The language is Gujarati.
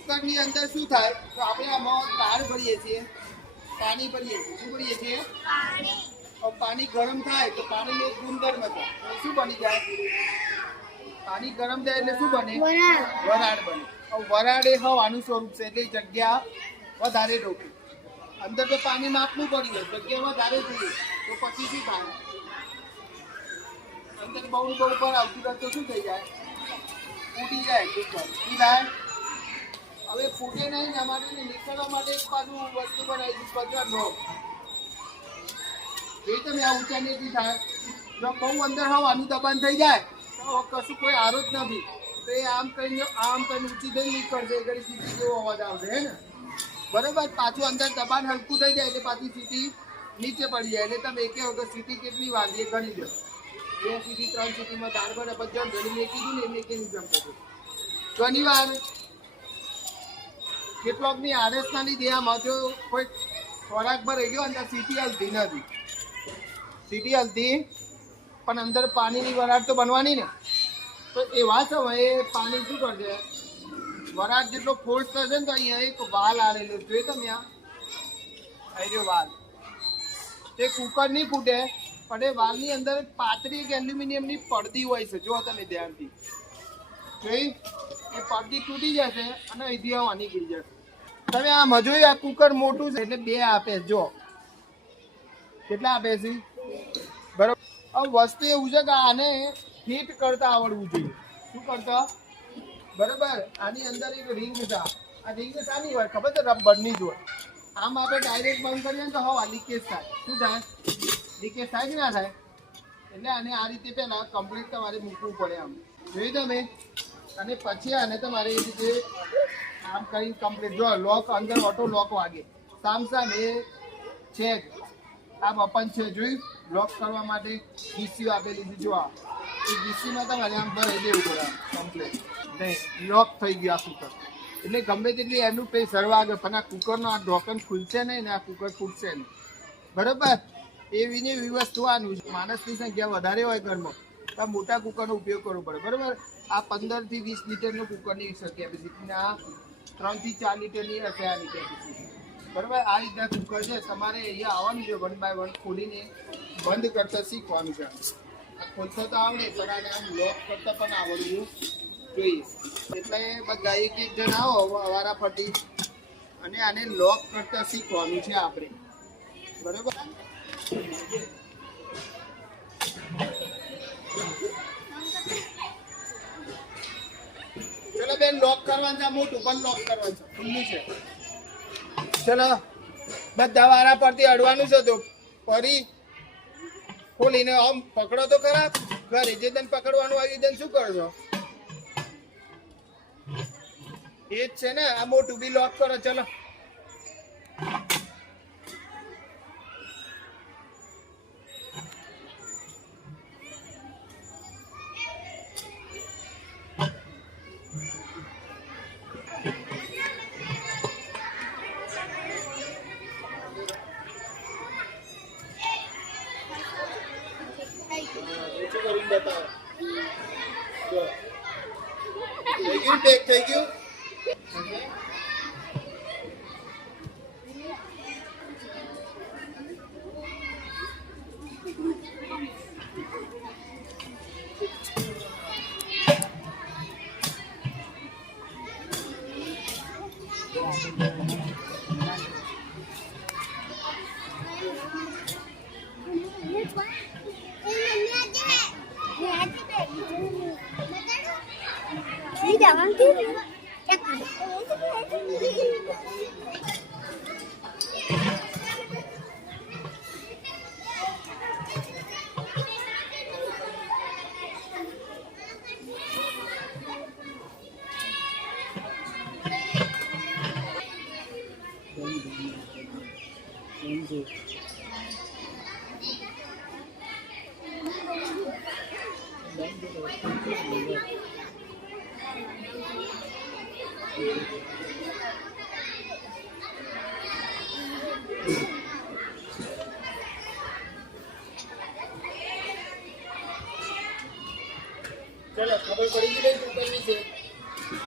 કુકરની અંદર શું થાય તો આપણે આમાં દાળ ભરીએ છીએ, પાણી ભરીએ છીએ. શું ભરીએ છીએ? પાણી ગરમ થાય તો પાણીનો એક ગુણધર્મ છે. શું બની જાય? પાણી ગરમ થાય એટલે શું બને? વરાળ બને. વરાળ એ હવાનું સ્વરૂપ છે એટલે જગ્યા વધારે રોકે. અંદર તો પાણી માપનું પડ્યું હોય, જગ્યા વધારે જોઈએ તો પછી શું થાય? અંદર બહુ પર આવતું રહે તો શું થઈ જાય? ફૂટી જાય કુકર. શું થાય? હવે ફૂટે નહીં ને માટે નીકળવા માટે એક બાજુ વસ્તુ બનાવી દીધી પગરનો. એ તમે આ ઊંચા નીચી થાય જો બહુ અંદર હવાનું દબાણ થઈ જાય તો કશું કોઈ આરો જ નથી. તો એ આમ કરીને ઊંચી થઈ નીકળશે એ ઘડી સીટી જેવો અવાજ આવશે હે ને બરાબર. પાછું અંદર દબાણ હલકું થઈ જાય એટલે પાછી સીટી નીચે પડી જાય. એટલે તમે એકે વખત સીટી કેટલી વાર એ ગણી દો. 2 સીટી 3 સીટીમાં દાળ બને પછી જમ મેં કીધું ને એમને કેમ જમ કરજો ઘણી વાર કેટલોકની આળસના લીધે આમાં જો કોઈ ખોરાક પર રહી ગયો અંદર સીટી હલતી નથી. સીટી હલતી પણ અંદર પાણીની વરાળ તો બનવાની ને. તો એવા સમયે પાણી શું કરશે? વરાળ જેટલો ફોર્સ થશે ને તો અહીંયા એક વાલ આવેલો જોઈએ તમે આ વાલ. તે કુકર નહીં ફૂટે પણ એ વાલની અંદર પાતળી એક એલ્યુમિનિયમની પડદી હોય છે. જો તમે ધ્યાનથી જોઈ એ પડદી તૂટી જશે અને અહીંથી હવા નીકળી જશે. તમે આમ જોઈ આ કુકર મોટું છે એટલે 2 આપે. જો કેટલા આપે છે બરોબર. હવે વસ્તુ એવું છે કે આને ફિટ કરતા આવડવું જોઈએ. શું કરતા? બરોબર. આની અંદર એક રિંગ છે. આ રિંગ શાની હોય ખબર છે? રબરની જ હોય. આમ આપણે ડાયરેક્ટ બંધ કરીએ ને તો હવા લીકેજ થાય. શું થાય? લીકેજ થાય કે ના થાય? એટલે આને આ રીતે પહેલા કમ્પ્લીટ તમારે મૂકવું પડે. આમ જોઈ તમે અને પછી આને તમારે એ રીતે આમ કરીને કમ્પ્લીટ જો લોક અંદર ઓટો લોક વાગે સામ એ છે આ ઓપન છે. જોઈ લોક કરવા માટે ગીસીઓ આપેલી છે. જો આ એ ગીસીમાં તમારે આમ ભરી દેવું પડે કમ્પ્લીટ. નહીં લોક થઈ ગયું આ કુકર. એટલે ગમે તેટલી એનું પ્રેશર વાગે પણ આ કુકરનો આ ઢોકણ ખુલશે નહીં ને આ કુકર ફૂટશે નહીં. બરાબર. એવી ને એવી વસ્તુ આનું માણસની સંખ્યા વધારે હોય ઘરમાં તો મોટા કુકરનો ઉપયોગ કરવો પડે. બરાબર. આ 15 થી 20 લીટરનું કુકરની કેપેસિટી આ 3 થી 4 લીટરની હશે આની કેપેસિટી. બરાબર. આ રીતના કુકર છે. તમારે અહીંયા આવવાનું છે 1 બાય 1 ખોલીને બંધ કરતા શીખવાનું છે. આ ખોલતા તો આવડે પણ આને આમ લોક કરતા પણ આવડવું જોઈએ. એટલે બધા એક જણ આવો વારાફરતી અને આને લોક કરતા શીખવાનું છે આપણે. બરાબર. ચલો બેન લોક કરવાનું છે. મોટું પણ લોક કરવાનું છે. ખુલ્લું છે. ચલો બધા વારા પરથી અડવાનું છે તો ફરી ખોલીને આમ પકડો તો ખરા. ઘરે જે દન પકડવાનું આવી દન શું કરશો? એ જ છે ને. આ મોટું બી લોક કરો. ચલો બતાવો. થઈ ગયું પેક થઈ ગયું. Thank you.